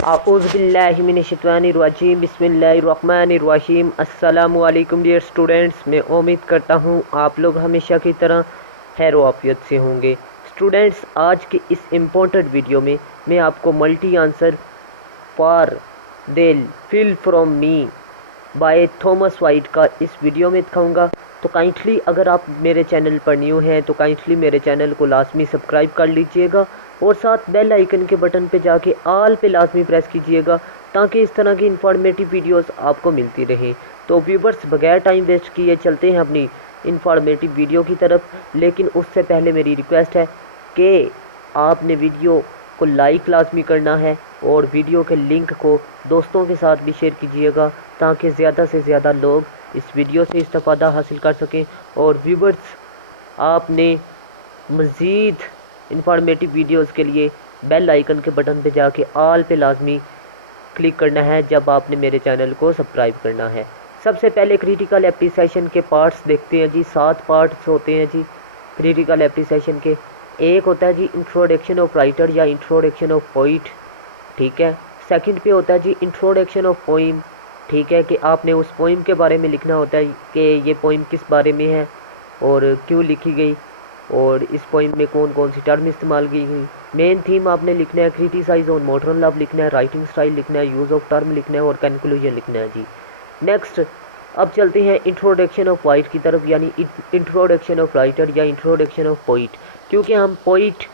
आऊज़ुबिल्लाहिमिनश्शैतानिर्रजीम बिस्मिल्लाहिर्रहमानिर्रहीम। अस्सलामु अलैकुम डियर स्टूडेंट्स। मैं उम्मीद करता हूँ आप लोग हमेशा की तरह खैर आफियत से होंगे। स्टूडेंट्स, आज की इस इम्पोर्टेंट वीडियो में मैं आपको मल्टी आंसर फॉर देल फिल from me by Thomas white का इस वीडियो में दिखाऊंगा। तो काइंडली अगर आप मेरे चैनल पर न्यू हैं तो काइंडली मेरे चैनल को लाजमी सब्सक्राइब कर लीजिएगा और साथ बेल आइकन के बटन पे जाके ऑल पे लाजमी प्रेस कीजिएगा ताकि इस तरह की इंफॉर्मेटिव वीडियोस आपको मिलती रहें। तो व्यूवर्स, बगैर टाइम वेस्ट किए चलते हैं अपनी इंफॉर्मेटिव वीडियो की तरफ। लेकिन उससे पहले मेरी रिक्वेस्ट है कि आपने वीडियो को लाइक लाजमी करना है और वीडियो के लिंक को दोस्तों के साथ भी शेयर कीजिएगा ताकि ज़्यादा से ज़्यादा लोग इस वीडियो से इस्तेफादा हासिल कर सकें। और व्यूवर्स, आपने मज़ीद इंफॉर्मेटिव वीडियोस के लिए बेल आइकन के बटन पे जाके ऑल पे लाजमी क्लिक करना है जब आपने मेरे चैनल को सब्सक्राइब करना है। सबसे पहले क्रिटिकल एप्रिसिएशन के पार्ट्स देखते हैं जी। 7 पार्ट्स होते हैं जी क्रिटिकल एप्रिसिएशन के। एक होता है जी इंट्रोडक्शन ऑफ राइटर या इंट्रोडक्शन ऑफ पोइट, ठीक है। सेकंड पे होता है जी इंट्रोडक्शन ऑफ पोइम, ठीक है, कि आपने उस पोइम के बारे में लिखना होता है कि ये पोइम किस बारे में है और क्यों लिखी गई और इस पोइम में कौन कौन सी टर्म इस्तेमाल की गई। मेन थीम आपने लिखना है, क्रिटिसाइज ऑन मॉडर्न लव लिखना है, राइटिंग स्टाइल लिखना है, यूज़ ऑफ टर्म लिखना है और कंक्लूजन लिखना है जी। नेक्स्ट अब चलते हैं इंट्रोडक्शन ऑफ वाइट की तरफ, यानी इंट्रोडक्शन ऑफ राइटर या इंट्रोडक्शन ऑफ पोइट। क्योंकि हम पोइट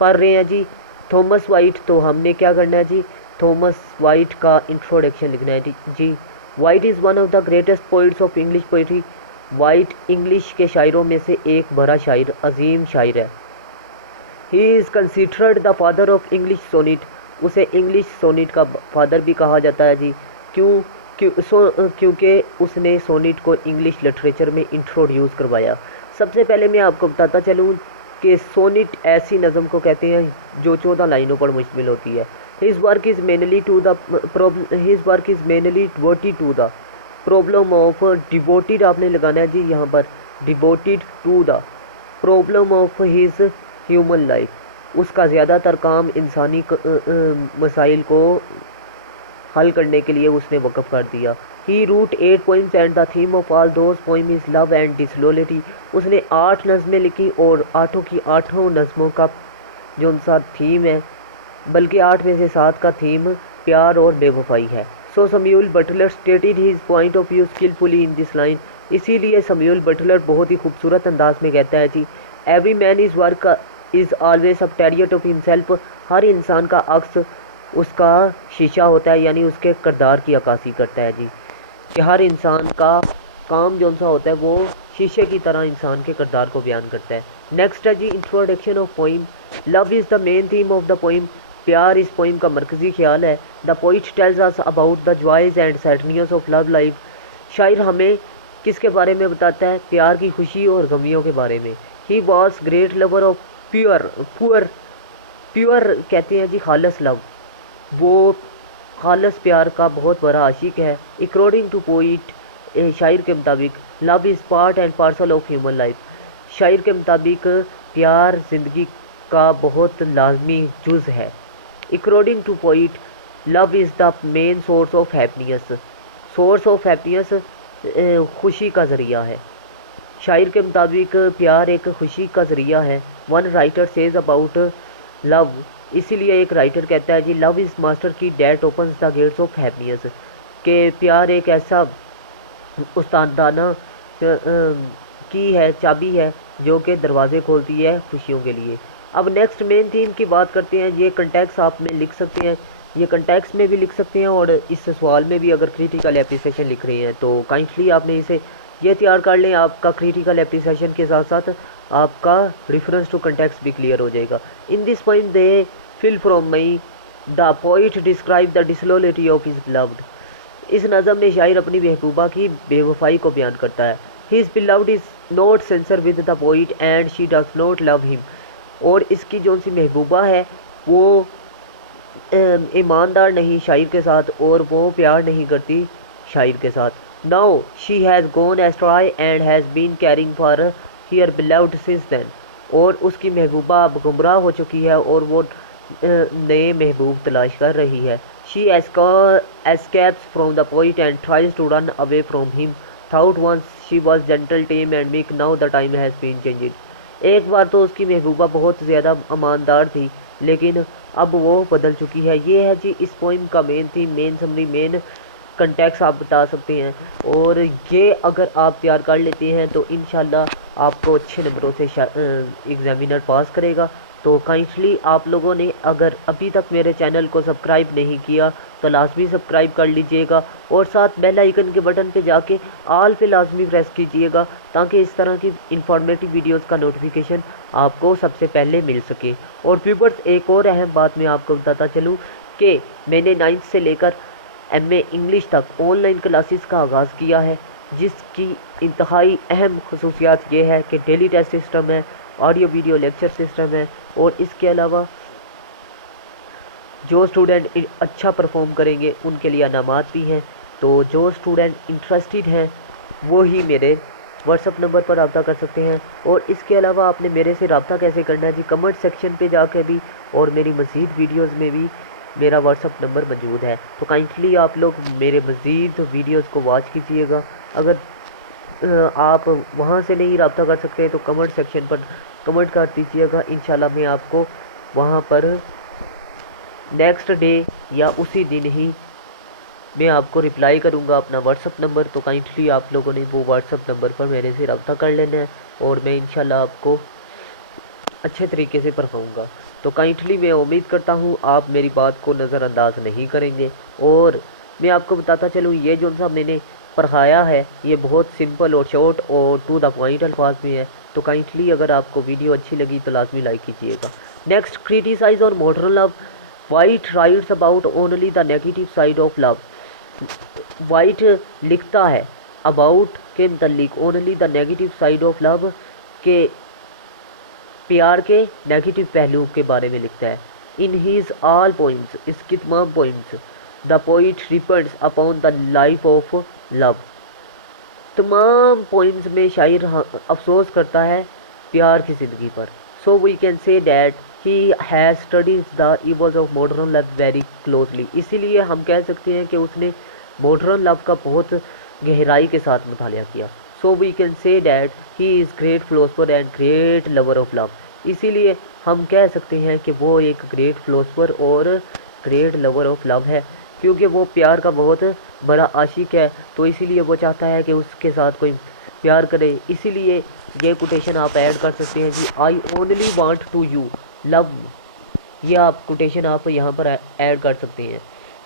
पढ़ रहे हैं जी थॉमस वाइट, तो हमने क्या करना है जी, थॉमस वाइट का इंट्रोडक्शन लिखना है जी। Wyatt is one of the greatest poets of English poetry. Wyatt English के शायरों में से एक बड़ा शायर, अजीम शायर है। He is considered the father of English sonnet. उसे इंग्लिश सोनिट का फादर भी कहा जाता है जी। क्यों? क्योंकि उसने सोनिट को इंग्लिश लिटरेचर में इंट्रोड्यूस करवाया। सबसे पहले मैं आपको बताता चलूँ कि सोनिट ऐसी नज़म को कहते हैं जो 14 लाइनों पर मुश्तमिल होती है। His work is mainly devoted to the problem of, devoted आपने लगाना है जी यहाँ पर, devoted to the problem of his human life. उसका ज़्यादातर काम इंसानी मसाइल को हल करने के लिए उसने वक़्फ़ कर दिया। He wrote 8 poems and the theme of all those poem is love and disloyalty. उसने 8 नज़में लिखी और आठों की आठों नज़मों का जो उनका थीम है, बल्कि 8 में से 7 का थीम प्यार और बेवफाई है। So Samuel Butler stated his point of view skilfully in this line. इसीलिए समयूल बटलर बहुत ही खूबसूरत अंदाज में कहता है जी, every man is work is always a portrait of himself. हर इंसान का अक्स उसका शीशा होता है, यानी उसके किरदार की अक्कासी करता है जी। कि हर इंसान का काम जो सा होता है वो शीशे की तरह इंसान के किरदार को बयान करता है। नेक्स्ट है जी introduction of poem. Love is the main theme of the poem. प्यार इस पोइम का मरकज़ी ख्याल है। The poet tells us about the joys and sadness of love life. शायर हमें किसके बारे में बताता है? प्यार की खुशी और गमियों के बारे में। He was great lover of pure poor. Pure कहते हैं जी खालस लव, वो खालस प्यार का बहुत बड़ा आशिक है। अकॉर्डिंग टू पोइट, शायर के मुताबिक love is part and parcel of human life. शायर के मुताबिक प्यार ज़िंदगी का बहुत लाजमी जुज़ है। According to poet, love is the main source of happiness. Source of happiness खुशी का ज़रिया है। शायर के मुताबिक प्यार एक खुशी का ज़रिया है। One writer says about love, इसीलिए एक राइटर कहता है जी, लव इज़ मास्टर की that opens the gates of happiness. के प्यार एक ऐसा उस्तादाना की है, चाबी है जो कि दरवाज़े खोलती है खुशियों के लिए। अब नेक्स्ट मेन थीम की बात करते हैं। ये कंटेक्स्ट आप में लिख सकते हैं, ये कंटेक्स्ट में भी लिख सकते हैं और इस सवाल में भी अगर क्रिटिकल एप्रिसिएशन लिख रहे हैं तो काइंडली आपने इसे ये तैयार कर लें। आपका क्रिटिकल एप्रिसिएशन के साथ साथ आपका रेफरेंस टू कंटेक्स्ट भी क्लियर हो जाएगा। In this point they flee from me the poet describe the disloyalty of his beloved. इस नज़म में शायर अपनी महबूबा की बेवफाई को बयान करता है। His beloved is not sensor with the poet and she does not love him. और इसकी जो सी महबूबा है वो ईमानदार नहीं शायर के साथ और वो प्यार नहीं करती शायर के साथ। Now she has gone astray and has been caring for here beloved since then. और उसकी महबूबा अब गुमराह हो चुकी है और वो नए महबूब तलाश कर रही है। She escapes from the poet and tries to run away from him. Thought once she was gentle, tame and meek. Now the time has been changed. एक बार तो उसकी महबूबा बहुत ज़्यादा ईमानदार थी, लेकिन अब वो बदल चुकी है। ये है जी इस पोइम का main theme, main summary, main context आप बता सकते हैं। और ये अगर आप तैयार कर लेते हैं तो इंशाल्लाह आपको अच्छे नंबरों से एग्ज़ामिनर पास करेगा। तो काइंडली आप लोगों ने अगर अभी तक मेरे चैनल को सब्सक्राइब नहीं किया तो लाजमी सब्सक्राइब कर लीजिएगा और साथ बेल आइकन के बटन पे जाके ऑल पे लाजमी प्रेस कीजिएगा, ताकि इस तरह की इंफॉर्मेटिव वीडियोस का नोटिफिकेशन आपको सबसे पहले मिल सके। और व्यूअर्स, एक और अहम बात मैं आपको बताता चलूँ कि मैंने 9th से लेकर MA इंग्लिश तक ऑनलाइन क्लासेस का आगाज़ किया है, जिसकी इंतहाई अहम खसूसियात ये है कि डेली टेस्ट सिस्टम है, ऑडियो वीडियो लेक्चर सिस्टम है, और इसके अलावा जो स्टूडेंट अच्छा परफॉर्म करेंगे उनके लिए इनामात भी हैं। तो जो स्टूडेंट इंटरेस्टेड हैं वो ही मेरे व्हाट्सअप नंबर पर रब्ता कर सकते हैं। और इसके अलावा आपने मेरे से रब्ता कैसे करना है जी, कमेंट सेक्शन पे जाकर भी और मेरी मज़ीद वीडियोस में भी मेरा व्हाट्सअप नंबर मौजूद है। तो काइंडली आप लोग मेरे मज़ीद वीडियोस को वॉच कीजिएगा। अगर आप वहाँ से नहीं रब्ता कर सकते तो कमेंट सेक्शन पर कमेंट कर दीजिएगा। इंशाल्लाह मैं आपको वहाँ पर नेक्स्ट डे या उसी दिन ही मैं आपको रिप्लाई करूँगा अपना व्हाट्सअप नंबर। तो काइंडली आप लोगों ने वो व्हाट्सअप नंबर पर मेरे से रब्ता कर लेना है और मैं इंशाल्लाह आपको अच्छे तरीके से पढ़ाऊँगा। तो काइंडली मैं उम्मीद करता हूँ आप मेरी बात को नज़रअंदाज नहीं करेंगे। और मैं आपको बताता चलूँ, ये जो सा मैंने पढ़ाया है ये बहुत सिंपल और शॉर्ट और टू द पॉइंट अल्फाज में है। तो काइंडली अगर आपको वीडियो अच्छी लगी तो लाजमी लाइक कीजिएगा। नेक्स्ट, क्रिटिसाइज और modern love. White writes about only the negative side of love. White लिखता है अबाउट के मतलब only the negative side of love, के प्यार के नेगेटिव पहलू के बारे में लिखता है। इन हीज ऑल पोइम्स, इसकी तमाम poems, the poet repents upon the life of love. तमाम पोइम्स में शायर अफसोस करता है प्यार की ज़िंदगी पर। So we can say that he has studies the evils of modern love very closely. इसीलिए हम कह सकते हैं कि उसने मॉडर्न लव का बहुत गहराई के साथ मुतालिया किया। So we can say that he is great philosopher and great lover of love. इसीलिए हम कह सकते हैं कि वो एक ग्रेट फिलोसफर और ग्रेट लवर ऑफ लव है, क्योंकि वो प्यार का बहुत बड़ा आशिक है। तो इसीलिए वो चाहता है कि उसके साथ कोई प्यार करे। इसीलिए ये कोटेशन आप ऐड कर सकते हैं जी, I only want to you love. ये आप कोटेशन आप यहाँ पर ऐड कर सकते हैं,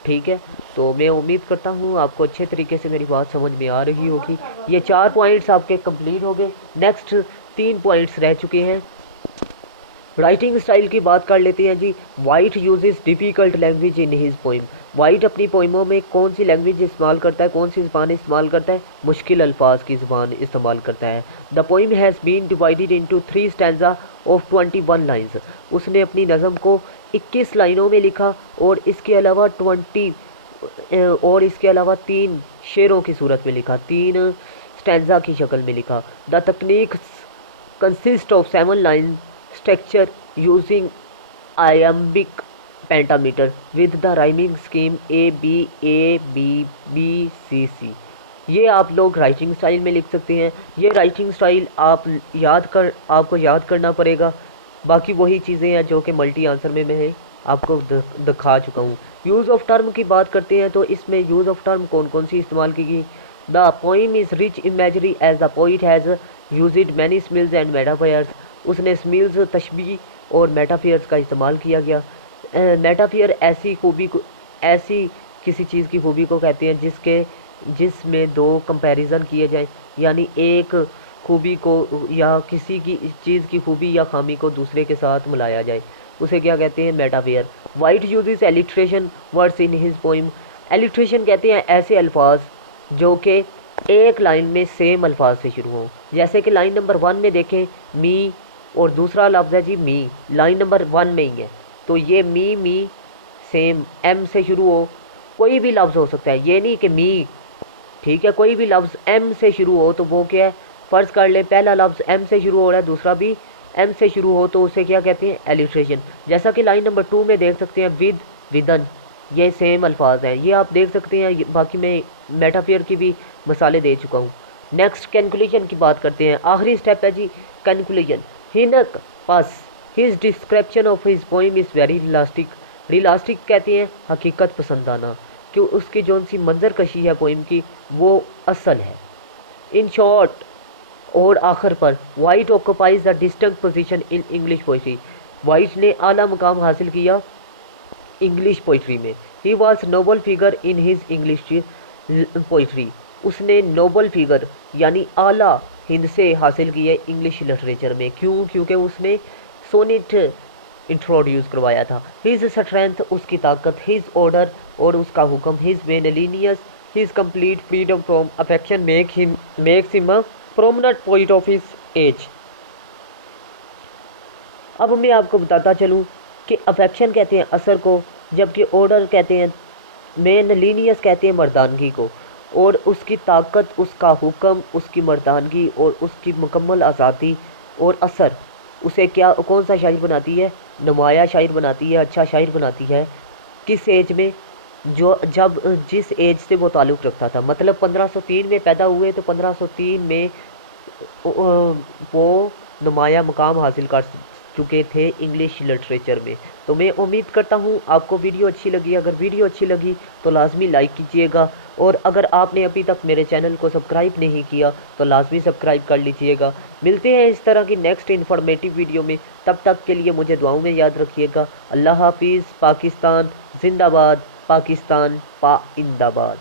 ठीक है। तो मैं उम्मीद करता हूँ आपको अच्छे तरीके से मेरी बात समझ में आ रही होगी। ये 4 पॉइंट्स आपके कंप्लीट हो गए। नेक्स्ट 3 पॉइंट्स रह चुके हैं। राइटिंग स्टाइल की बात कर लेते हैं जी। Wyatt uses difficult language in his poem. Wyatt अपनी पोइमों में कौन सी लैंग्वेज इस्तेमाल करता है, कौन सी ज़बान इस्तेमाल करता है? मुश्किल अल्फाज की ज़बान इस्तेमाल करता है। The poem has been divided into 3 stanza of 21 lines. उसने अपनी नज़म को 21 लाइनों में लिखा और इसके अलावा 3 शेरों की सूरत में लिखा, 3 स्टैंजा की शक्ल में लिखा। द तकनीक consist of 7 line structure using iambic pentameter with the rhyming scheme A B A B B C C। ये आप लोग राइटिंग स्टाइल में लिख सकते हैं। ये राइटिंग स्टाइल आपको याद करना पड़ेगा। बाकी वही चीज़ें हैं जो कि मल्टी आंसर में मैं आपको दिखा चुका हूँ। यूज़ ऑफ टर्म की बात करते हैं तो इसमें यूज़ ऑफ टर्म कौन कौन सी इस्तेमाल की गई? The poem is rich imagery as the poet has used many similes and metaphors. उसने स्मिल्स, तशबीह और मेटाफियर्स का इस्तेमाल किया गया। मेटाफियर ऐसी किसी चीज़ की खूबी को कहते हैं जिसमें 2 कंपैरिजन किए जाएं, यानी एक खूबी को या किसी की चीज़ की खूबी या खामी को दूसरे के साथ मिलाया जाए, उसे क्या कहते हैं? Metaphor. Wyatt uses alliteration words in his poem. Alliteration कहते हैं ऐसे अल्फाज जो कि एक लाइन में सेम अल्फाज से शुरू हों। जैसे कि लाइन नंबर 1 में देखें मी और दूसरा लफ्ज़ है जी मी, लाइन नंबर 1 में ही है। तो ये मी सेम एम से शुरू हो, कोई भी लफ्ज़ हो सकता है, ये नहीं कि मी, ठीक है। कोई भी लफ्ज़ एम से शुरू हो तो वो क्या है? फ़र्ज़ कर लें पहला लफ्ज़ एम से शुरू हो रहा है, दूसरा भी एम से शुरू हो तो उसे क्या कहते हैं, एलिट्रेशन। जैसा कि लाइन नंबर 2 में देख सकते हैं, विद, विदन, ये सेम अल्फाज हैं, ये आप देख सकते हैं। बाकी मैं मेटाफियर की भी मिसालें दे चुका हूँ। नेक्स्ट कैलकुलेशन की बात करते हैं, आखिरी स्टेप है जी कैलकुलेशन। हिनक पास his description of his poem is very realistic. Realistic कहते हैं हकीकत पसंदाना, कि उसकी जो सी मंजर कशी है पोइम की वो असल है। इन शॉर्ट, और आखिर पर, White occupies the distinct position in English poetry. White ने आला मुकाम हासिल किया इंग्लिश पोइट्री में। He was noble figure in his English poetry. उसने नोबल फिगर यानी आला हिंद से हासिल की है इंग्लिश लिटरेचर में। क्यों? क्योंकि उसने सोनेट इंट्रोड्यूस करवाया था। हिज स्ट्रेंथ, उसकी ताकत, हिज ऑर्डर, और उसका हुक्म, his manliness, his complete freedom from affection makes him a prominent poet of his age. अब मैं आपको बताता चलूँ कि अफेक्शन कहते हैं असर को, जबकि ऑर्डर कहते हैं, मेन लीनियस कहते हैं मर्दानगी को, और उसकी ताकत, उसका हुक्म, उसकी मर्दानगी और उसकी मुकम्मल आज़ादी और असर उसे क्या, कौन सा शायर बनाती है, नुमाया शायर बनाती है, अच्छा शायर बनाती है। किस एज में? जो जब जिस एज से वो ताल्लुक़ रखता था, मतलब 1503 में पैदा हुए तो 1503 में वो नुमाया मुकाम हासिल कर चुके थे इंग्लिश लिटरेचर में। तो मैं उम्मीद करता हूँ आपको वीडियो अच्छी लगी। अगर वीडियो अच्छी लगी तो लाजमी लाइक कीजिएगा, और अगर आपने अभी तक मेरे चैनल को सब्सक्राइब नहीं किया तो लाजमी सब्सक्राइब कर लीजिएगा। मिलते हैं इस तरह की नेक्स्ट इन्फॉर्मेटिव वीडियो में, तब तक के लिए मुझे दुआओं में याद रखिएगा। अल्लाह हाफिज़। पाकिस्तान जिंदाबाद, पाकिस्तान पाइंदाबाद।